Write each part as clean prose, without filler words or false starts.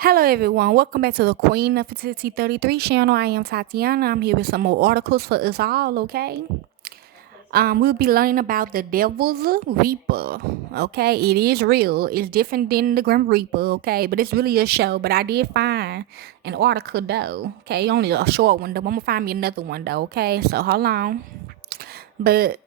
Hello everyone, welcome back to the Queen Nefertiti 33 channel. I am Tatiana. I'm here with some more articles for us all, okay? We'll be learning about the Devil's Reaper, okay? It is real. It's different than the Grim Reaper, okay? But it's really a show, but I did find an article though, okay? Only a short one though. I'm gonna find me another one though, okay? So hold on. But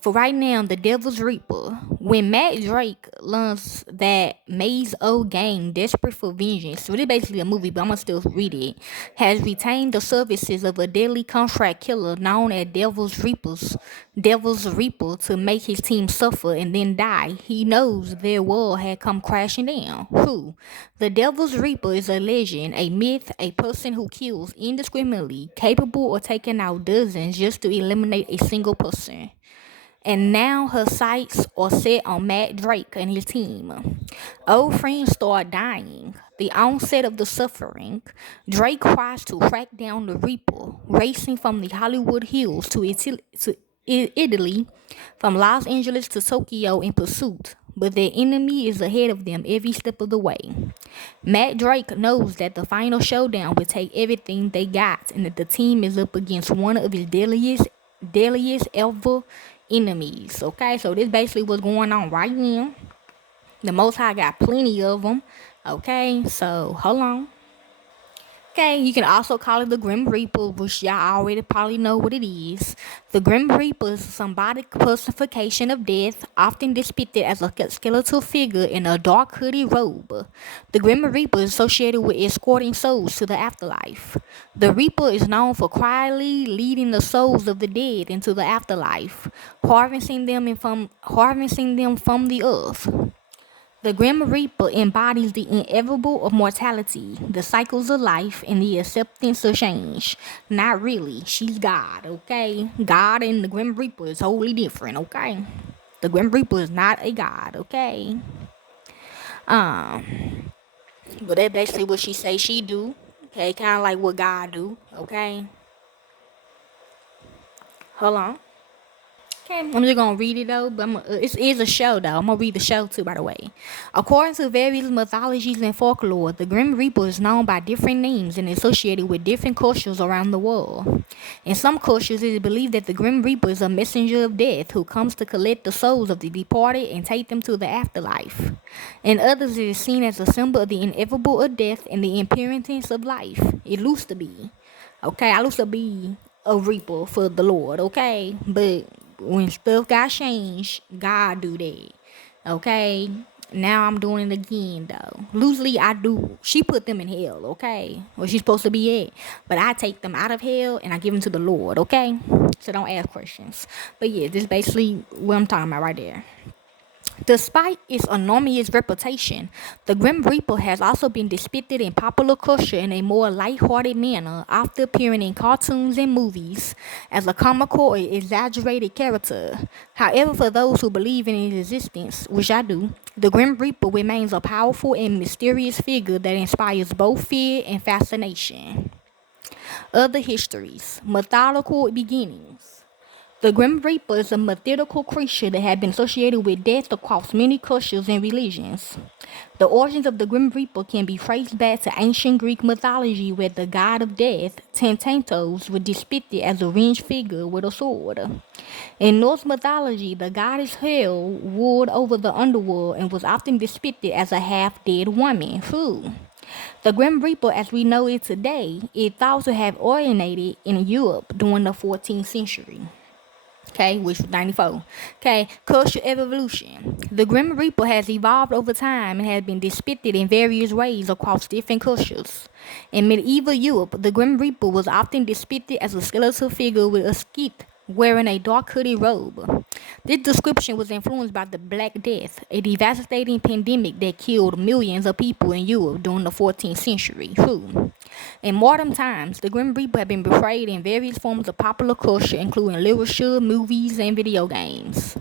for right now, the Devil's Reaper. When Matt Drake learns that May's old gang, desperate for vengeance, so it's basically a movie, but I'm gonna still read it, has retained the services of a deadly contract killer known as Devil's Reaper to make his team suffer and then die. He knows their world had come crashing down. Who? The Devil's Reaper is a legend, a myth, a person who kills indiscriminately, capable of taking out dozens just to eliminate a single person. And now her sights are set on Matt Drake and his team. Old friends start dying. The onset of the suffering. Drake tries to track down the Reaper, racing from the Hollywood hills to Italy, from Los Angeles to Tokyo in pursuit. But their enemy is ahead of them every step of the way. Matt Drake knows that the final showdown will take everything they got and that the team is up against one of his deadliest ever enemies. Okay, so this basically what's going on right now. The Most High got plenty of them. Okay, so hold on. Okay, you can also call it the Grim Reaper, which y'all already probably know what it is. The Grim Reaper is a symbolic personification of death, often depicted as a skeletal figure in a dark hoodie robe. The Grim Reaper is associated with escorting souls to the afterlife. The Reaper is known for quietly leading the souls of the dead into the afterlife, harvesting them from the earth. The Grim Reaper embodies the inevitable of mortality, the cycles of life, and the acceptance of change. Not really. She's God, okay? God and the Grim Reaper is wholly different, okay? The Grim Reaper is not a god, okay? But that's basically what she say she do. Okay, kind of like what God do, okay? Hold on. Okay, I'm just gonna read it though, but it is a show though. I'm gonna read the show too, by the way. According to various mythologies and folklore, the Grim Reaper is known by different names and associated with different cultures around the world. In some cultures, it is believed that the Grim Reaper is a messenger of death who comes to collect the souls of the departed and take them to the afterlife. In others, it is seen as a symbol of the inevitable of death and the impermanence of life. It used to be. Okay, I used to be a reaper for the Lord, okay? But when stuff got changed, God do that. Okay? Now I'm doing it again though. Loosely I do. She put them in hell, okay? Where she's supposed to be at. But I take them out of hell and I give them to the Lord, okay? So don't ask questions. But yeah, this is basically what I'm talking about right there. Despite its enormous reputation, the Grim Reaper has also been depicted in popular culture in a more light-hearted manner, often appearing in cartoons and movies as a comical or exaggerated character. However, for those who believe in its existence, which I do, the Grim Reaper remains a powerful and mysterious figure that inspires both fear and fascination. Other histories, mythological beginnings. The Grim Reaper is a mythical creature that had been associated with death across many cultures and religions. The origins of the Grim Reaper can be traced back to ancient Greek mythology where the god of death, Thanatos, was depicted as a ranged figure with a sword. In Norse mythology, the goddess Hel ruled over the underworld and was often depicted as a half-dead woman. The Grim Reaper, as we know it today, is thought to have originated in Europe during the 14th century. Okay, which was 94. Okay, cultural evolution. The Grim Reaper has evolved over time and has been depicted in various ways across different cultures. In medieval Europe, the Grim Reaper was often depicted as a skeletal figure with a scythe wearing a dark hooded robe. This description was influenced by the Black Death, a devastating pandemic that killed millions of people in Europe during the 14th century. In modern times, the Grim Reaper has been portrayed in various forms of popular culture, including literature, movies, and video games.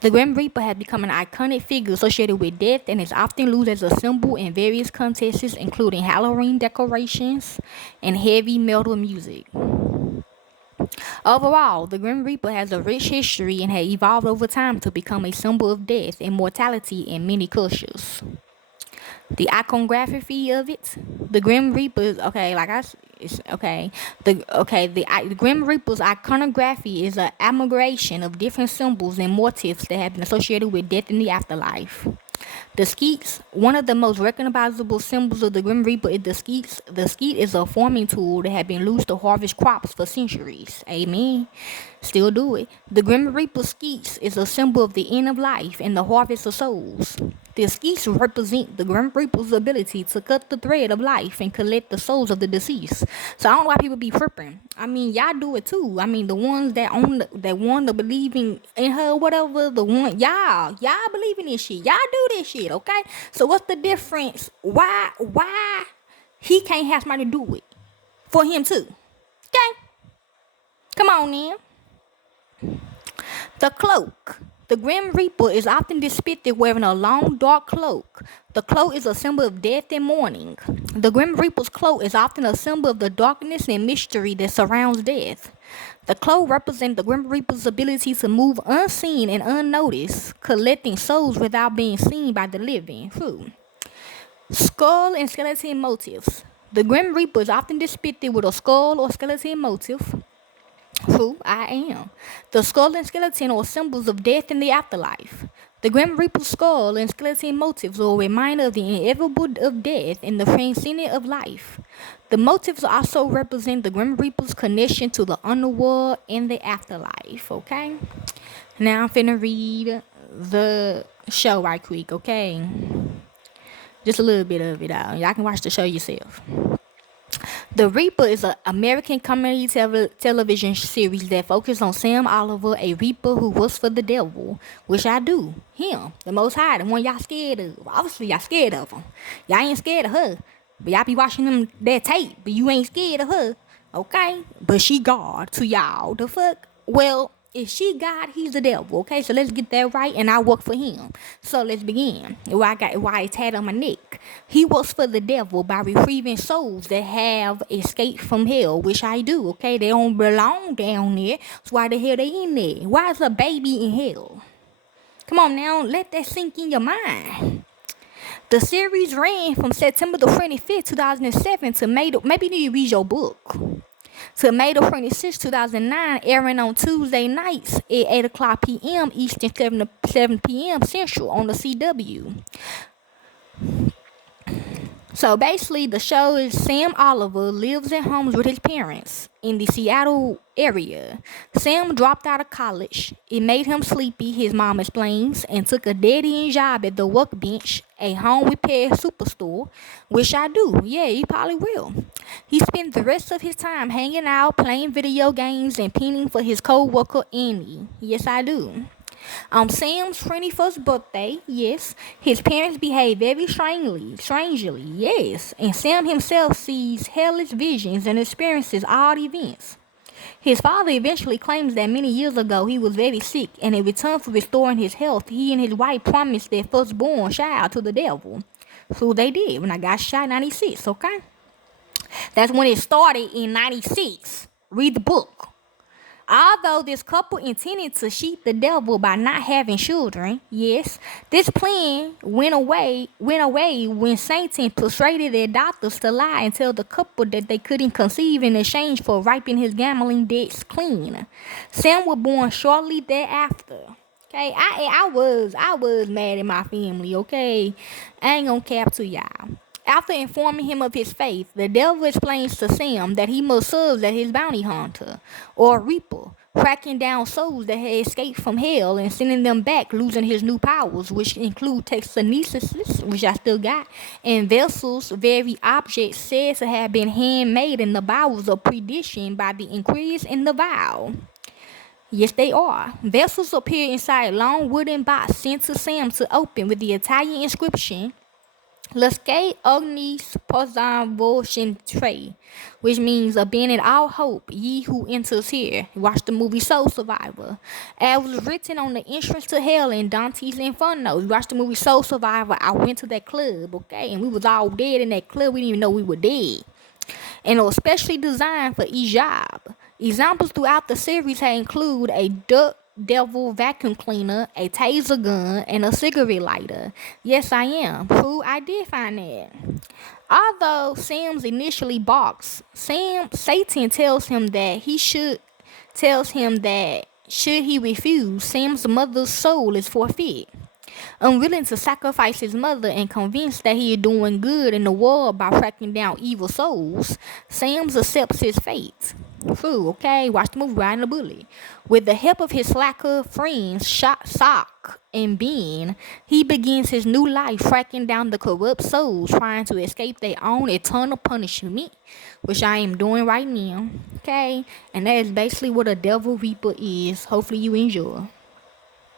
The Grim Reaper has become an iconic figure associated with death and is often used as a symbol in various contexts, including Halloween decorations and heavy metal music. Overall, the Grim Reaper has a rich history and has evolved over time to become a symbol of death and mortality in many cultures. The iconography of it, the Grim Reapers. Okay, like it's okay. The Grim Reaper's iconography is an amalgamation of different symbols and motifs that have been associated with death in the afterlife. The skeets, one of the most recognizable symbols of the Grim Reaper is the skeets. The skeet is a farming tool that has been used to harvest crops for centuries. Amen. Still do it. The Grim Reaper skeets is a symbol of the end of life and the harvest of souls. The skeets represent the Grim Reaper's ability to cut the thread of life and collect the souls of the deceased. So I don't know why people be tripping. I mean, y'all do it too. I mean, the ones that that want to believe in her, whatever. The one y'all believe in this shit. Y'all do this shit, okay? So what's the difference? Why he can't have somebody do it for him too? Okay, come on then. The cloak. The Grim Reaper is often depicted wearing a long, dark cloak. The cloak is a symbol of death and mourning. The Grim Reaper's cloak is often a symbol of the darkness and mystery that surrounds death. The cloak represents the Grim Reaper's ability to move unseen and unnoticed, collecting souls without being seen by the living. Skull and skeleton motifs. The Grim Reaper is often depicted with a skull or skeleton motif. Who I am. The skull and skeleton are symbols of death in the afterlife. The Grim Reaper's skull and skeleton motifs are a reminder of the inevitable of death and the transcendence of life. The motifs also represent the Grim Reaper's connection to the underworld and the afterlife. Okay? Now I'm finna read the show right quick, okay? Just a little bit of it out. Y'all can watch the show yourself. The Reaper is an American comedy television series that focuses on Sam Oliver, a Reaper who works for the devil, which I do. Him, the Most High, the one y'all scared of. Obviously, y'all scared of him. Y'all ain't scared of her, but y'all be watching them that tape, but you ain't scared of her, okay? But she God to y'all. The fuck? Well, if she God, he's the devil, okay? So let's get that right, and I work for him. So let's begin. Why it's tatted on my neck. He works for the devil by retrieving souls that have escaped from hell, which I do, okay? They don't belong down there, so why the hell they in there? Why is a baby in hell? Come on now, let that sink in your mind. The series ran from September the 25th, 2007 to maybe you need to read your book. To May the 26th, 2009, airing on Tuesday nights at 8 o'clock p.m. Eastern, 7 p.m. Central on the CW. So basically, the show is Sam Oliver lives at home with his parents in the Seattle area. Sam dropped out of college. It made him sleepy, his mom explains, and took a dead-end job at the Workbench, a home repair superstore, which I do. Yeah, he probably will. He spent the rest of his time hanging out, playing video games, and penning for his co-worker Annie. Yes, I do. On Sam's 21st birthday, yes, his parents behave very strangely, yes, and Sam himself sees hellish visions and experiences odd events. His father eventually claims that many years ago he was very sick, and in return for restoring his health, he and his wife promised their firstborn child to the devil. So they did when I got shot in 96, okay? That's when it started in 96. Read the book. Although this couple intended to cheat the devil by not having children, yes, this plan went away when Satan persuaded their doctors to lie and tell the couple that they couldn't conceive in exchange for wiping his gambling debts clean. Sam was born shortly thereafter. Okay, I was mad at my family, okay? I ain't gonna cap to y'all. After informing him of his faith, the devil explains to Sam that he must serve as his bounty hunter, or reaper, tracking down souls that had escaped from hell and sending them back, losing his new powers, which include telekinesis, which I still got, and vessels, very objects said to have been handmade in the bowels of perdition by the Inquisitor and the Vow. Yes, they are. Vessels appear inside a long wooden box sent to Sam to open with the Italian inscription, Lasque ognis possam vocentre, which means abandon all hope, ye who enters here. Watch the movie Soul Survivor. As was written on the entrance to hell in Dante's Inferno. You watch the movie Soul Survivor. I went to that club, okay, and we was all dead in that club. We didn't even know we were dead. And it was specially designed for each job. Examples throughout the series include a duck devil vacuum cleaner, a taser gun, and a cigarette lighter. Yes, I am. Who I did find that. Although Sam's initially balks, Satan tells him that should he refuse, Sam's mother's soul is forfeit. Unwilling to sacrifice his mother and convinced that he is doing good in the world by tracking down evil souls, Sam accepts his fate. Fool, okay, watch the movie Riding the Bullet. With the help of his slacker friends, Sock and Ben, he begins his new life tracking down the corrupt souls trying to escape their own eternal punishment, which I am doing right now. Okay, and that is basically what a devil reaper is. Hopefully you enjoy.